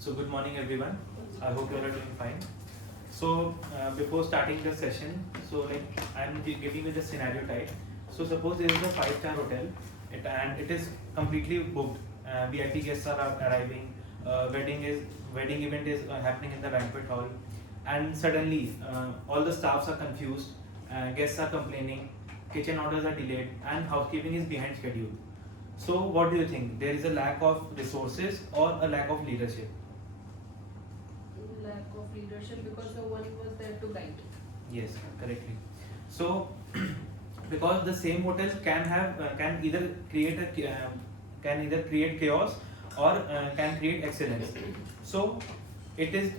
So good morning everyone. I hope you all are doing fine. So before starting the session, I'm giving you the scenario type. So suppose there is a 5-star hotel, and it is completely booked. VIP guests are arriving. Wedding event is happening in the banquet hall, and suddenly all the staffs are confused. Guests are complaining. Kitchen orders are delayed, and housekeeping is behind schedule. So what do you think? There is a lack of resources or a lack of leadership? Lack of leadership because no one was there to guide. Yes, correctly. So, because the same hotel can either create chaos or can create excellence. So, it is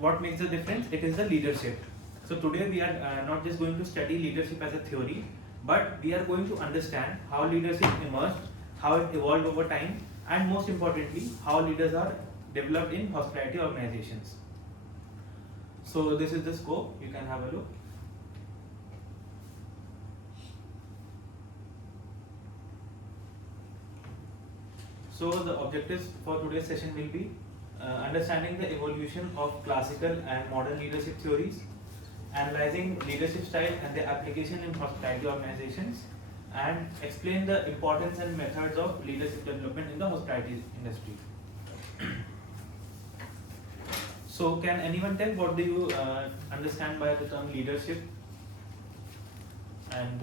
what makes the difference. It is the leadership. So today we are not just going to study leadership as a theory, but we are going to understand how leadership emerged, how it evolved over time, and most importantly, how leaders are developed in hospitality organizations. So this is the scope, you can have a look. So the objectives for today's session will be understanding the evolution of classical and modern leadership theories, analyzing leadership style and their application in hospitality organizations, and explain the importance and methods of leadership development in the hospitality industry. So can anyone tell what do you understand by the term leadership, and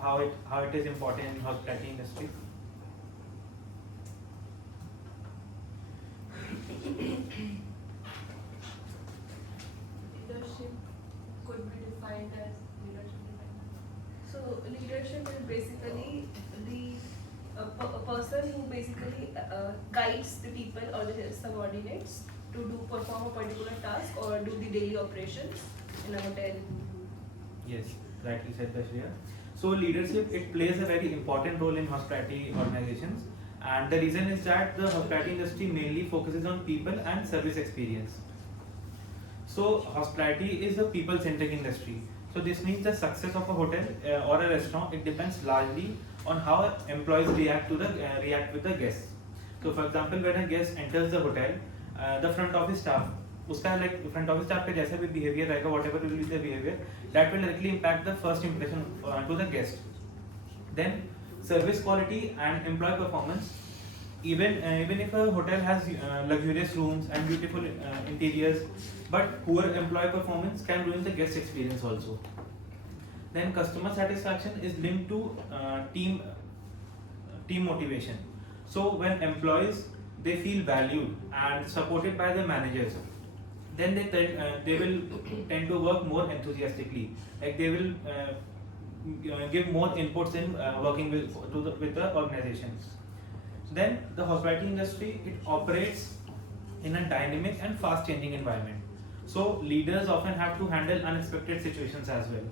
how it is important in hospitality industry? Leadership could be defined as So leadership is basically a person who basically guides the people or the subordinates to perform a particular task or do the daily operations in a hotel. Yes, rightly said, Bashriya. So leadership, it plays a very important role in hospitality organizations, and the reason is that the hospitality industry mainly focuses on people and service experience. So hospitality is a people-centric industry. So this means the success of a hotel or a restaurant, it depends largely on how employees react with the guests. So for example, when a guest enters the hotel, the front office staff, front office staff का जैसा भी behavior रहेगा, whatever will be the behavior, that will directly impact the first impression to the guest. Then service quality and employee performance. Even if a hotel has luxurious rooms and beautiful interiors, but poor employee performance can ruin the guest experience also. Then customer satisfaction is linked to team motivation. So when employees, they feel valued and supported by the managers, then they will tend to work more enthusiastically. Like they will give more inputs in working with the organizations. Then the hospitality industry, it operates in a dynamic and fast changing environment. So leaders often have to handle unexpected situations as well.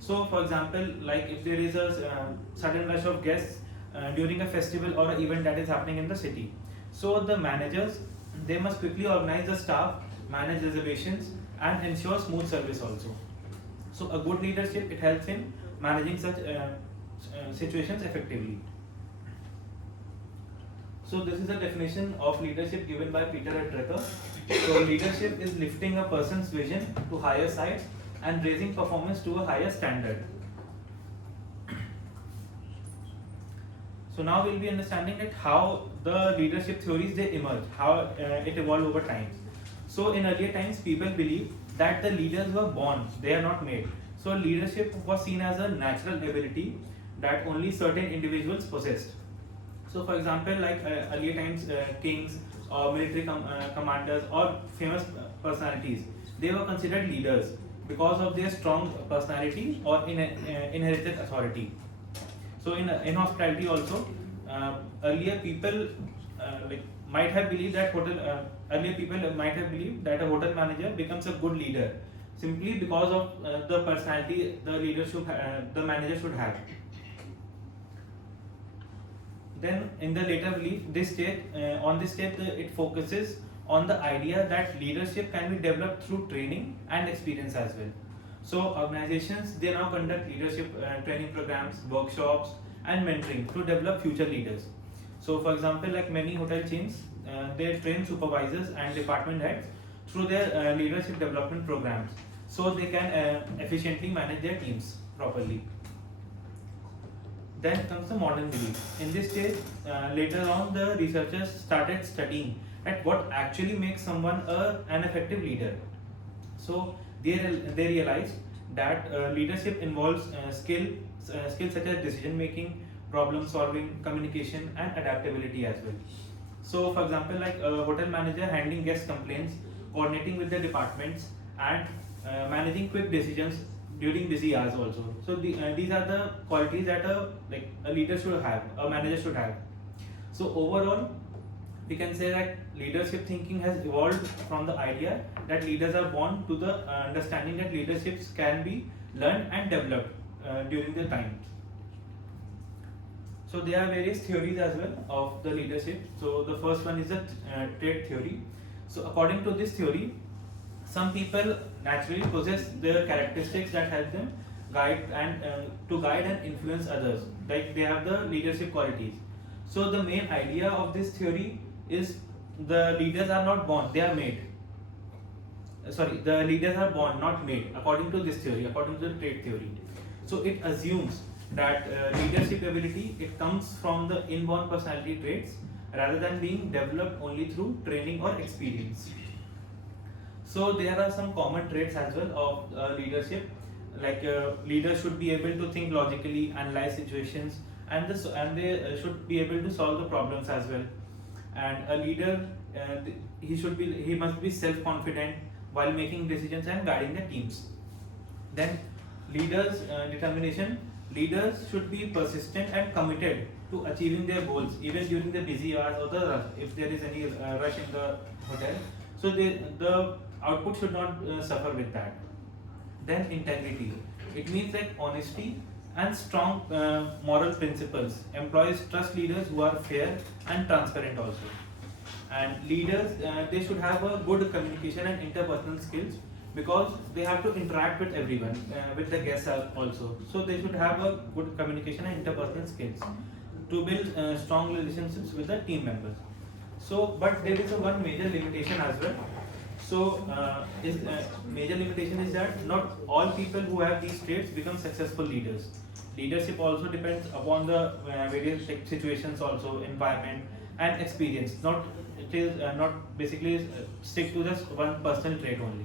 So for example, like if there is a sudden rush of guests during a festival or an event that is happening in the city, so the managers, they must quickly organize the staff, manage reservations, and ensure smooth service also. So a good leadership, it helps in managing such situations effectively. So this is the definition of leadership given by Peter Drucker. So leadership is lifting a person's vision to higher heights and raising performance to a higher standard. So now we'll be understanding that how the leadership theories, they emerge, how it evolved over time. So in earlier times, people believed that the leaders were born, they are not made. So leadership was seen as a natural ability that only certain individuals possessed. So for example, like earlier times, kings or military commanders or famous personalities, they were considered leaders because of their strong personality or inherited authority. So in hospitality also, earlier people might have believed that a hotel manager becomes a good leader simply because of the personality the manager should have. Then in the later belief, on this stage, it focuses on the idea that leadership can be developed through training and experience as well. So organizations, they now conduct leadership training programs, workshops, and mentoring to develop future leaders. So for example, like many hotel chains, they train supervisors and department heads through their leadership development programs, so they can efficiently manage their teams properly. Then comes the modern belief. In this stage, later on, the researchers started studying at what actually makes someone an effective leader. So they realized that leadership involves skills such as decision making, problem solving, communication, and adaptability as well. So, for example, like a hotel manager handling guest complaints, coordinating with the departments, and managing quick decisions during busy hours also. So these are the qualities that a leader should have, a manager should have. So overall, we can say that leadership thinking has evolved from the idea that leaders are born to the understanding that leaderships can be learned and developed during the time. So there are various theories as well of the leadership. So the first one is the trait theory. So according to this theory, some people naturally possess the characteristics that help them guide and influence others. Like they have the leadership qualities. So the main idea of this theory is the leaders are not born; they are made. The leaders are born, not made. According to this theory, according to the trait theory. So it assumes that leadership ability it comes from the inborn personality traits rather than being developed only through training or experience. So there are some common traits as well of leadership. Like leaders should be able to think logically, analyze situations, and they should be able to solve the problems as well. And a leader, he must be self-confident while making decisions and guiding the teams. Then leaders determination. Leaders should be persistent and committed to achieving their goals even during the busy hours or the rush, if there is any rush in the hotel. So the output should not suffer with that. Then integrity. It means like honesty and strong moral principles. Employees trust leaders who are fair and transparent also. And leaders, they should have a good communication and interpersonal skills because they have to interact with everyone, with the guests also. So they should have a good communication and interpersonal skills to build strong relationships with the team members. So, but there is a one major limitation as well. So, major limitation is that not all people who have these traits become successful leaders. Leadership also depends upon the various situations, also environment and experience. It is not basically stick to just one personal trait only.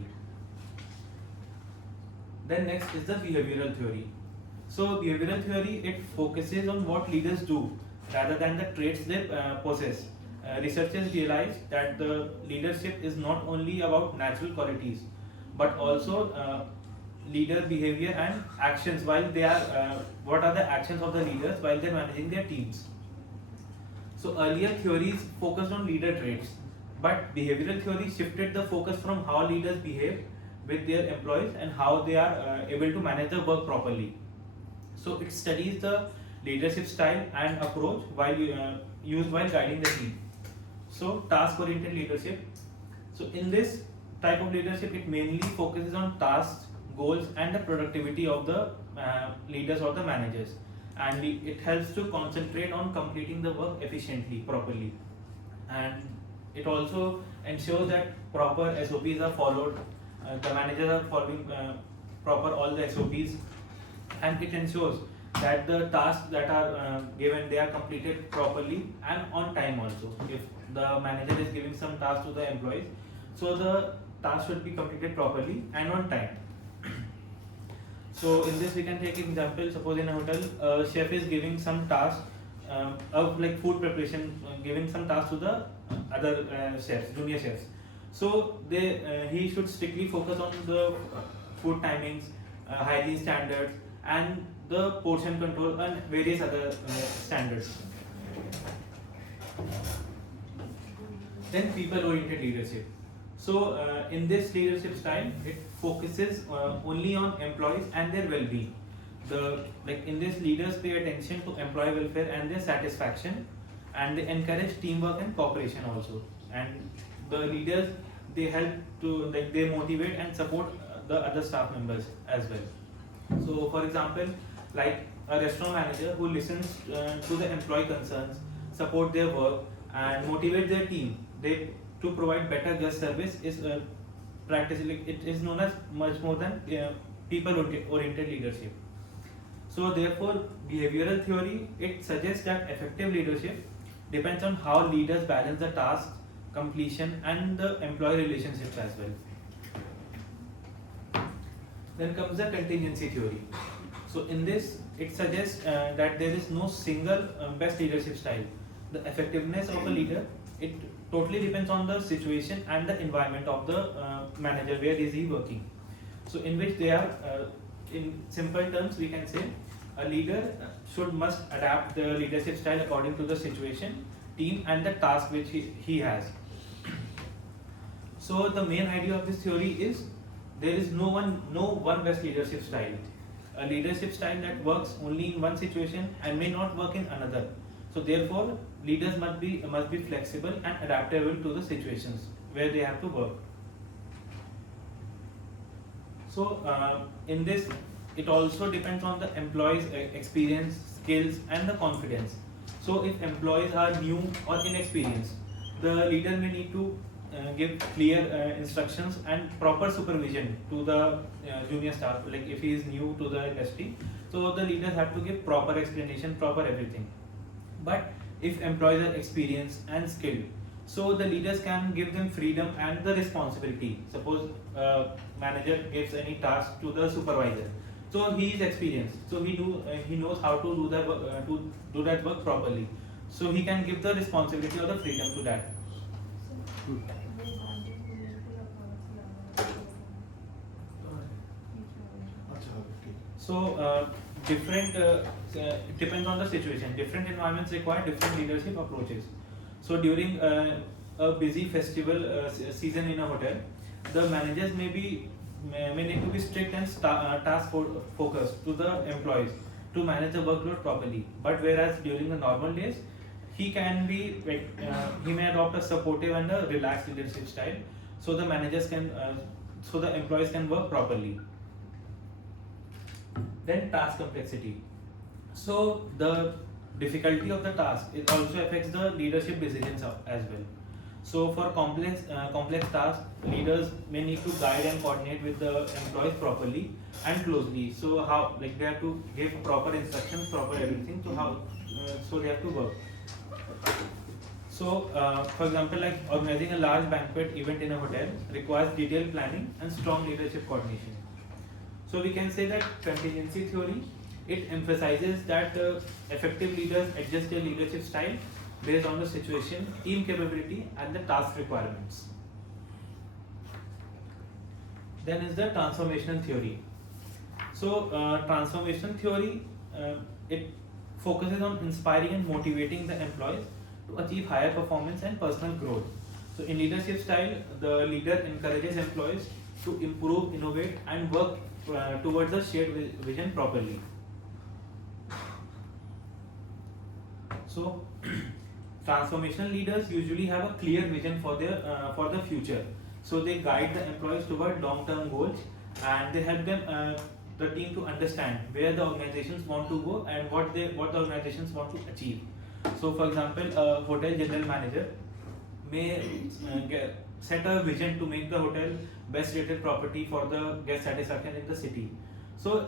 Then next is the behavioral theory. So behavioral theory it focuses on what leaders do rather than the traits they possess. Researchers realize that the leadership is not only about natural qualities but also leader behavior and actions while they are what are the actions of the leaders while they're managing their teams. So earlier theories focused on leader traits, but behavioral theory shifted the focus from how leaders behave with their employees and how they are able to manage the work properly. So it studies the leadership style and approach while used while guiding the team. So task-oriented leadership. So in this type of leadership, it mainly focuses on tasks, goals, and the productivity of the leaders or the managers, and it helps to concentrate on completing the work efficiently, properly, and it also ensures that proper SOPs are followed. The managers are following proper all the SOPs, and it ensures that the tasks that are given they are completed properly and on time also. If the manager is giving some task to the employees, so the task should be completed properly and on time. So in this we can take example, suppose in a hotel, chef is giving some task of like food preparation, giving some task to the other chefs, junior chefs. So he should strictly focus on the food timings, hygiene standards, and the portion control and various other standards. Then people-oriented leadership. So in this leadership style, it focuses only on employees and their well-being. In this, leaders pay attention to employee welfare and their satisfaction, and they encourage teamwork and cooperation also. And the leaders they help to they motivate and support the other staff members as well. So for example, like a restaurant manager who listens to the employee concerns, support their work, and motivate their team they to provide better guest service is practically it is known as much more than people oriented leadership. So therefore, behavioral theory, it suggests that effective leadership depends on how leaders balance the task completion and the employee relationships as well. Then comes the contingency theory. So in this, it suggests that there is no single best leadership style. The effectiveness of a leader, it totally depends on the situation and the environment of the manager, where is he working. So in which they are, in simple terms, we can say a leader must adapt the leadership style according to the situation, team, and the task which he has. So the main idea of this theory is there is no one best leadership style. A leadership style that works only in one situation and may not work in another. So therefore, leaders must be flexible and adaptable to the situations where they have to work. So in this, it also depends on the employees' experience, skills, and the confidence. So if employees are new or inexperienced, the leader may need to give clear instructions and proper supervision to the junior staff. Like if he is new to the industry, so the leaders have to give proper explanation, proper everything. But if employees are experienced and skilled, so the leaders can give them freedom and the responsibility. Suppose manager gives any task to the supervisor, so he is experienced, so he knows how to do that work properly. So he can give the responsibility or the freedom to that. So different it depends on the situation. Different environments require different leadership approaches. So during a busy festival season in a hotel, the managers may need to be strict and task focused to the employees to manage the workload properly. But whereas during the normal days, he may adopt a supportive and a relaxed leadership style, so the managers can so the employees can work properly. Then task complexity. So the difficulty of the task, it also affects the leadership decisions as well. So for complex tasks, leaders may need to guide and coordinate with the employees properly and closely. So how, like, they have to give proper instructions, proper everything. So how so they have to work. So for example, like organizing a large banquet event in a hotel requires detailed planning and strong leadership coordination. So we can say that contingency theory, it emphasizes that effective leaders adjust their leadership style based on the situation, team capability, and the task requirements. Then is the transformational theory. So transformational theory, it focuses on inspiring and motivating the employees to achieve higher performance and personal growth. So in leadership style, the leader encourages employees to improve, innovate, and work towards the shared vision properly. So transformational leaders usually have a clear vision for the future. So they guide the employees toward long-term goals, and they help them the team to understand where the organizations want to go and what the organizations want to achieve. So for example, a hotel general manager may set a vision to make the hotel best rated property for the guest satisfaction in the city. So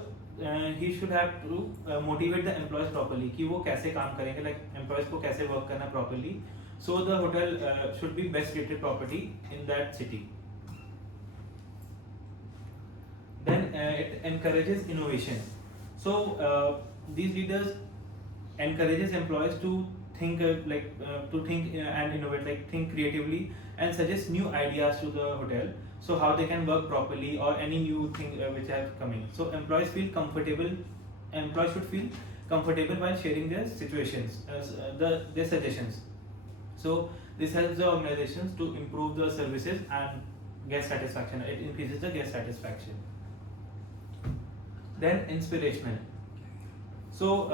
he should have to motivate the employees properly कि वो कैसे काम करेंगे, like employees को कैसे work करना properly. So the hotel should be best rated property in that city. Then it encourages innovation. So these leaders encourages employees to think and innovate, like think creatively and suggest new ideas to the hotel. So how they can work properly or any new thing which are coming. So employees should feel comfortable while sharing their situations, their suggestions. So this helps the organizations to improve the services and guest satisfaction. It increases the guest satisfaction. Then inspirational. So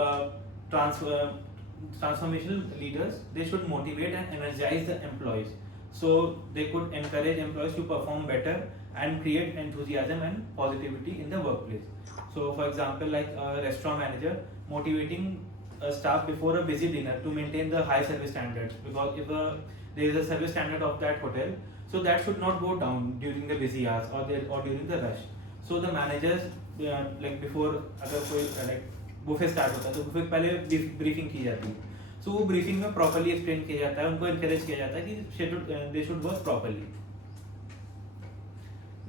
transformational leaders, they should motivate and energize the employees. So they could encourage employees to perform better and create enthusiasm and positivity in the workplace. So for example, like a restaurant manager motivating staff before a busy dinner to maintain the high service standards, because if there is a service standard of that hotel, so that should not go down during the busy hours or during the rush. So the managers like before अगर कोई like buffet start होता है तो buffet पहले briefing की जाती है. So वो briefing में properly explain किया जाता है, उनको encourage किया जाता है कि they should work properly.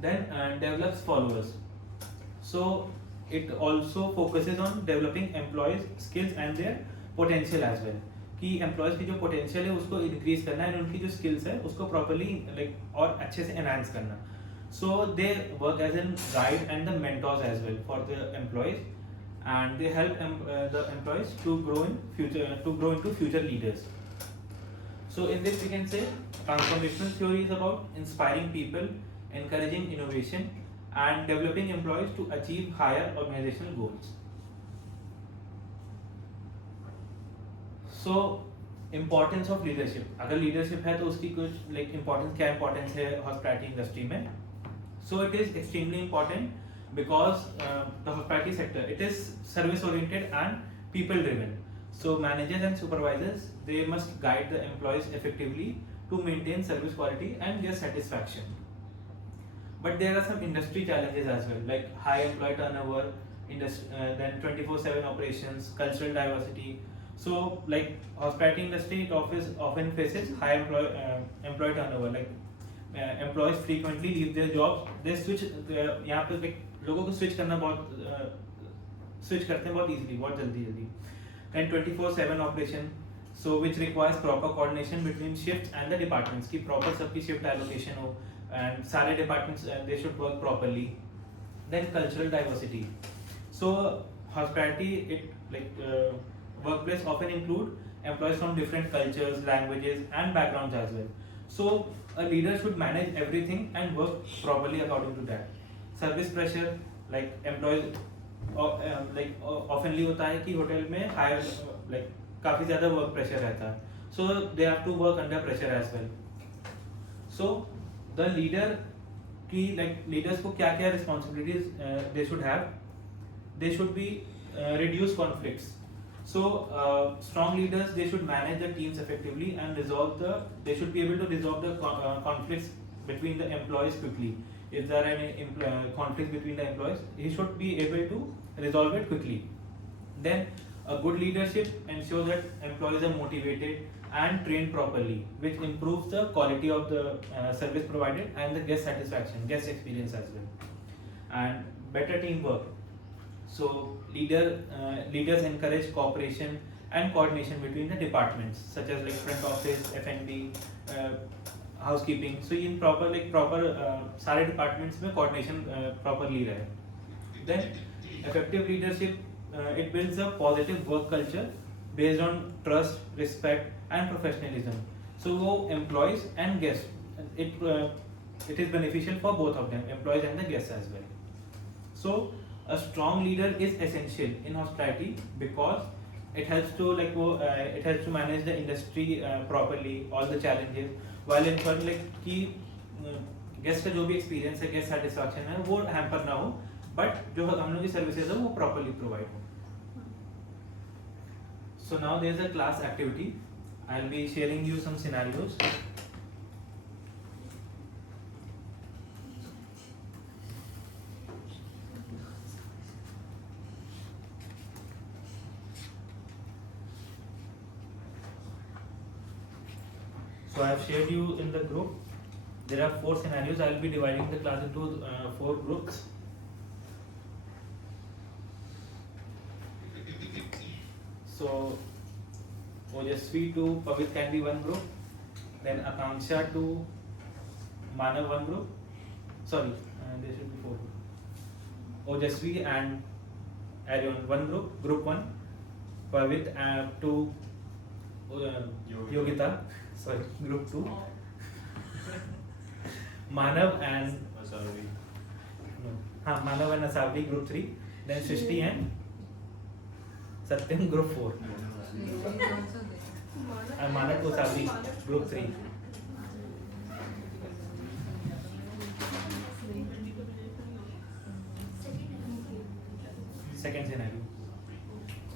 Then develops followers. So it also focuses on developing employees' skills and their potential as well. कि employees की जो potential है उसको increase करना है और उनकी जो skills है उसको properly like और अच्छे से enhance करना. So they work as a guide and the mentors as well for the employees, and they help the employees to grow into future leaders. So in this we can say transformational theory is about inspiring people, encouraging innovation, and developing employees to achieve higher organizational goals. So importance of leadership. अगर leadership है तो उसकी कुछ like importance क्या importance है hospitality industry में? So it is extremely important because the hospitality sector, it is service oriented and people driven. So managers and supervisors, they must guide the employees effectively to maintain service quality and their satisfaction. But there are some industry challenges as well, like high employee turnover, then 24/7 operations, cultural diversity. So like hospitality industry, it often faces high employee turnover. Like employees frequently leave their jobs. They switch. यहाँ पे like लोगों को switch करना बहुत switch करते हैं बहुत easily, बहुत जल्दी. And 24/7 operation, so which requires proper coordination between shifts and the departments. कि proper सबकी shift allocation हो and सारे departments they should work properly. Then cultural diversity. So hospitality, it like workplace often include employees from different cultures, languages, and backgrounds as well. So a leader should manage everything and work properly according to that. Service pressure, like employees oftenly होता है कि hotel में higher like काफी ज़्यादा work pressure रहता है. So they have to work under pressure as well. So the leader की like leaders को क्या क्या responsibilities they should have? They should be reduce conflicts. So strong leaders, they should manage the teams effectively and they should be able to resolve the conflicts between the employees quickly. If there are any conflicts between the employees, he should be able to resolve it quickly. Then a good leadership ensures that employees are motivated and trained properly, which improves the quality of the service provided and the guest satisfaction, guest experience as well. And better teamwork. So leaders encourage cooperation and coordination between the departments, such as like front office, F&B, housekeeping. So in proper सारे departments में coordination properly रहे. Then effective leadership, it builds a positive work culture based on trust, respect, and professionalism. So employees and guests, it is beneficial for both of them, employees and the guests as well. So a strong leader is essential in hospitality because it helps to manage the industry properly, all the challenges, while ensuring like कि guest का जो भी experience है, guest satisfaction है, वो hamper ना हो, but जो हम लोग की services है वो properly provide हो. So now there is a class activity. I'll be sharing you some scenarios. So I have shared you in the group. There are 4 scenarios. I will be dividing the class into 4 groups. So Ojasvi to Pavit can be one group. Then Akanksha to Manav one group. Sorry, there should be 4 groups. Ojasvi and Aryan one group. Group 1. Pavit to Yogita. Sorry, group 2. Manav and Manav and Asavri, group 3. Then Srishti and Satyam, group 4. And Manav to Asavri, group 3. Second scenario.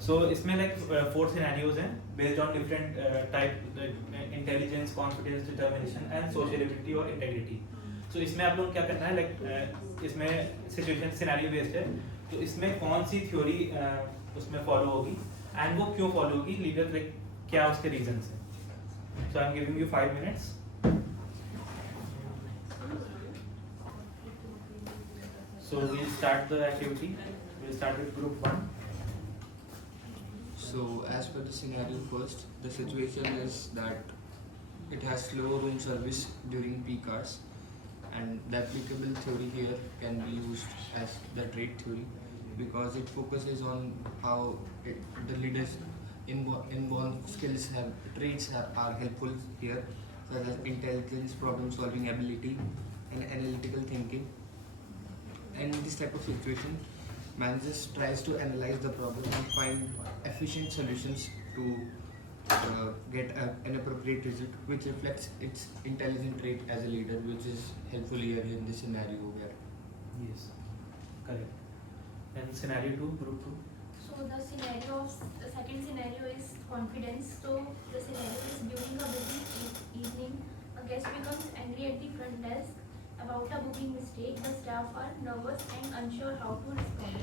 So इसमें like 4 scenarios हैं based on different type in intelligence, confidence, determination and sociability और integrity. So इसमें आप लोग क्या करना है, like इसमें सिचुएशन सिनेरियो बेस्ड है, तो इसमें कौन सी थ्योरी उसमें फॉलो होगी एंड वो क्यों फॉलो होगी, लीडर लाइक क्या उसके रीजंस हैं. So I'm giving you 5 minutes. So we'll start the activity. We'll start with group 1. So as per the scenario first, the situation is that it has slow room service during peak hours, and the applicable theory here can be used as the trait theory because it focuses on how the leaders inborn skills are helpful here, such as intelligence, problem solving ability and analytical thinking. And in this type of situation, managers tries to analyze the problem and find efficient solutions to get an appropriate result which reflects its intelligent trait as a leader, which is helpful here in this scenario where. Yes, correct. And scenario 2, group 2. So the second scenario is confidence. So the scenario is during a busy evening, a guest becomes angry at the front desk about a booking mistake. The staff are nervous and unsure how to respond.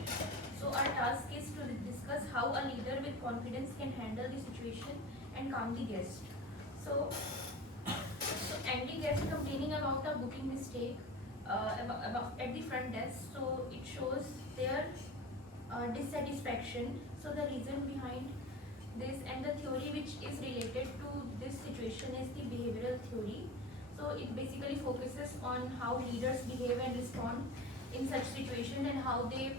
So our task is to discuss how a leader with confidence can handle the situation and calm the guest. So angry guest complaining about a booking mistake about at the front desk. So it shows their dissatisfaction. So the reason behind this and the theory which is related to this situation is the behavioral theory. So it basically focuses on how leaders behave and respond in such situations and how they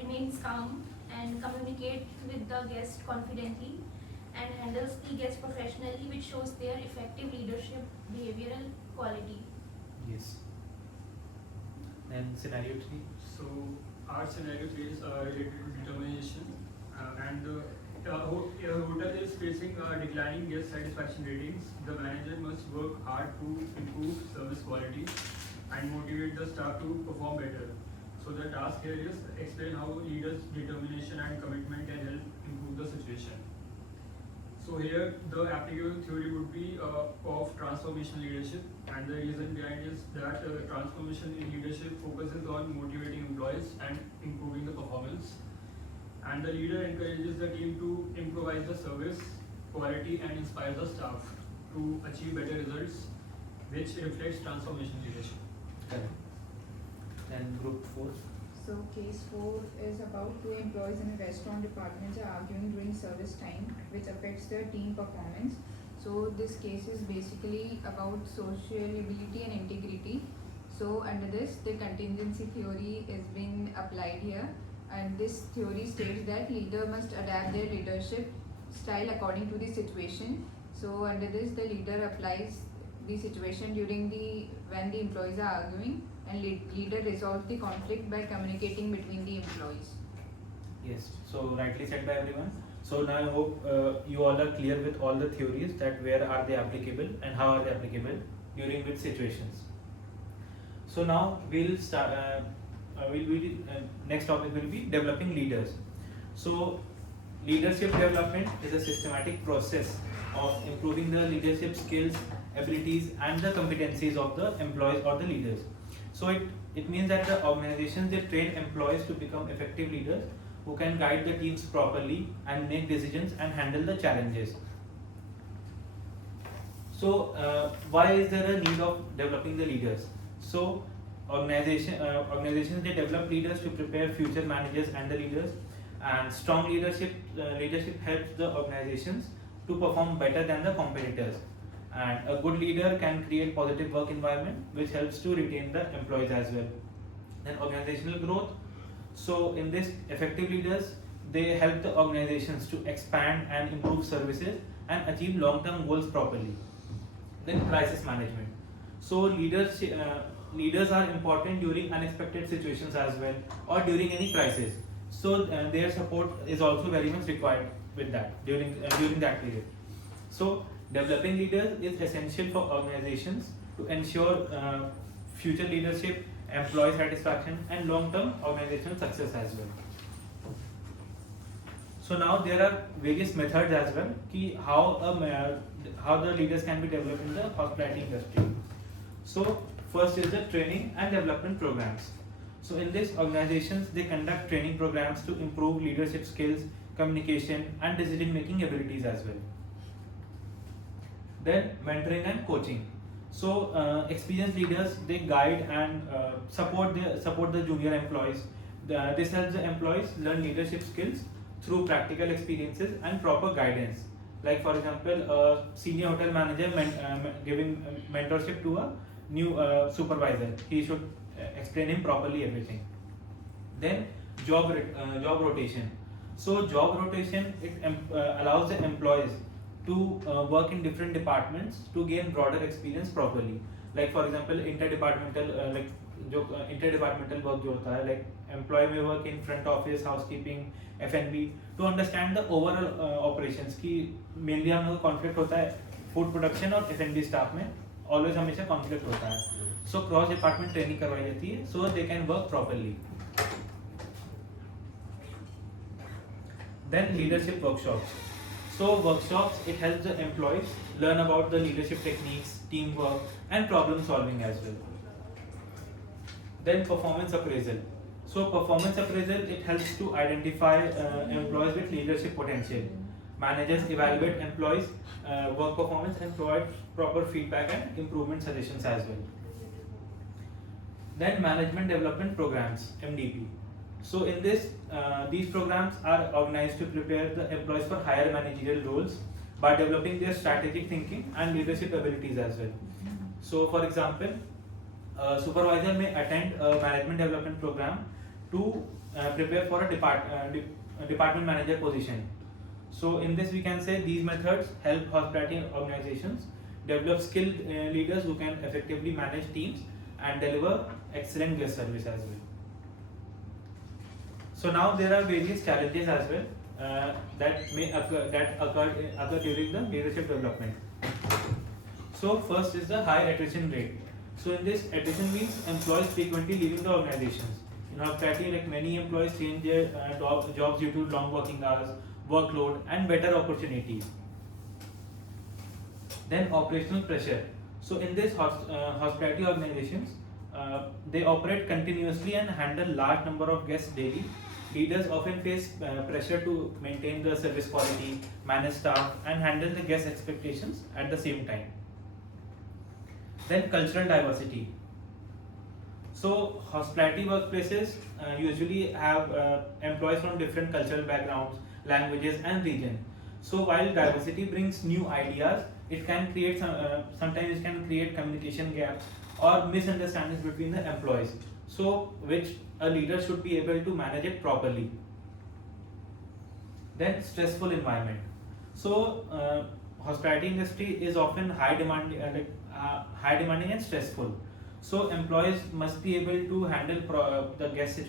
remain calm and communicate with the guest confidently and handles the guest professionally, which shows their effective leadership behavioral quality. Yes. And scenario 3. So our scenario 3 is related to determination, and a hotel is facing declining guest satisfaction ratings. The manager must work hard to improve service quality and motivate the staff to perform better. So the task here is explain how leaders' determination and commitment can help improve the situation. So here the applicable theory would be of transformation leadership, and the reason behind is that transformation in leadership focuses on motivating employees and improving the performance, and the leader encourages the team to improvise the service quality and inspires the staff to achieve better results, which reflects transformation leadership. Correct. And group 4. So case 4 is about two employees in a restaurant department are arguing during service time, which affects their team performance. So this case is basically about sociability and integrity. So under this, the contingency theory is being applied here, and this theory states that leader must adapt their leadership style according to the situation. So under this, the leader applies the situation when the employees are arguing, and leader resolves the conflict by communicating between the employees. Yes, so rightly said by everyone. So now I hope you all are clear with all the theories, that where are they applicable and how are they applicable during which situations. So now we'll start. Next topic will be developing leaders. So leadership development is a systematic process of improving the leadership skills, abilities, and the competencies of the employees or the leaders. So it means that the organizations, they train employees to become effective leaders who can guide the teams properly and make decisions and handle the challenges. So why is there a need of developing the leaders? So organizations, they develop leaders to prepare future managers and the leaders, and strong leadership helps the organizations to perform better than the competitors. And a good leader can create positive work environment which helps to retain the employees as well. Then organizational growth. So in this, effective leaders, they help the organizations to expand and improve services and achieve long-term goals properly. Then crisis management. So leaders are important during unexpected situations as well, or during any crisis. So their support is also very much required with that during that period. So developing leaders is essential for organizations to ensure future leadership, employee satisfaction, and long-term organizational success as well. So now there are various methods as well ki how the leaders can be developed in the hospitality industry. So first is the training and development programs. So in these organizations, they conduct training programs to improve leadership skills, communication, and decision making abilities as well. Then mentoring and coaching. So experienced leaders, they guide and support the junior employees. This helps the employees learn leadership skills through practical experiences and proper guidance. Like for example, a senior hotel manager giving mentorship to a new supervisor. He should explain him properly everything. Then job rotation. So job rotation, it allows the employees to work in different departments to gain broader experience properly. Like for example, interdepartmental work जो होता है, like employee may work in front office, housekeeping, F&B to understand the overall operations की mainly हम लोग conflict होता है food production और F&B staff में always हमेशा conflict होता है. So cross department training करवाई जाती है so they can work properly. Then leadership workshops. So workshops, it helps the employees learn about the leadership techniques, teamwork, and problem solving as well. Then performance appraisal. So performance appraisal, it helps to identify employees with leadership potential. Managers evaluate employees' work performance and provide proper feedback and improvement suggestions as well. Then management development programs, MDP. So in this, these programs are organized to prepare the employees for higher managerial roles by developing their strategic thinking and leadership abilities as well. So for example, a supervisor may attend a management development program to prepare for a department manager position. So in this we can say these methods help hospitality organizations develop skilled leaders who can effectively manage teams and deliver excellent guest service as well. So now there are various challenges as well that may occur during the leadership development. So first is the high attrition rate. So in this, attrition means employees frequently leaving the organizations. In hospitality, like many employees change their jobs due to long working hours, workload, and better opportunities. Then operational pressure. So in this hospitality organizations, they operate continuously and handle large number of guests daily. Leaders often face pressure to maintain the service quality, manage staff, and handle the guest expectations at the same time. Then cultural diversity. So hospitality workplaces usually have employees from different cultural backgrounds, languages, and region. So while diversity brings new ideas, it can create sometimes it can create communication gaps or misunderstandings between the employees. So which a leader should be able to manage it properly. Then stressful environment. So hospitality industry is often high demanding and stressful. So employees must be able to handle the guest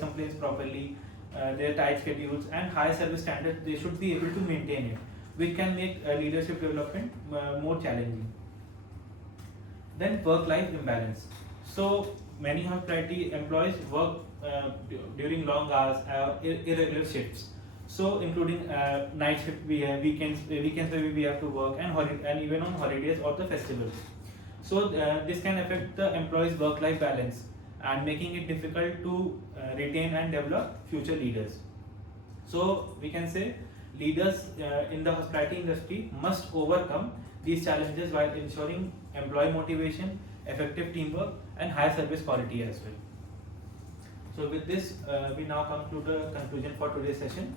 complaints properly, their tight schedules and high service standards. They should be able to maintain it, which can make leadership development more challenging. Then work-life imbalance. So many hospitality employees work during long hours, irregular shifts. So including night shift, we have weekends where we have to work, and even on holidays or the festivals. So this can affect the employees' work-life balance and making it difficult to retain and develop future leaders. So we can say leaders in the hospitality industry must overcome these challenges while ensuring employee motivation, effective teamwork, and high service quality as well. So with this, we now come to the conclusion for today's session.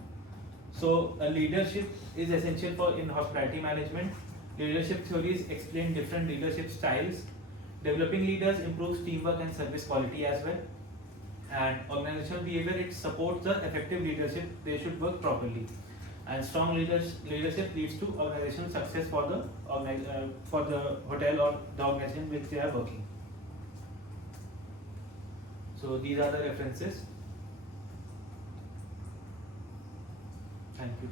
So leadership is essential in hospitality management. Leadership theories explain different leadership styles. Developing leaders improves teamwork and service quality as well. And organizational behavior, it supports the effective leadership. They should work properly. And strong leadership leads to organizational success for the hotel or the organization which they are working. So these are the references. Thank you.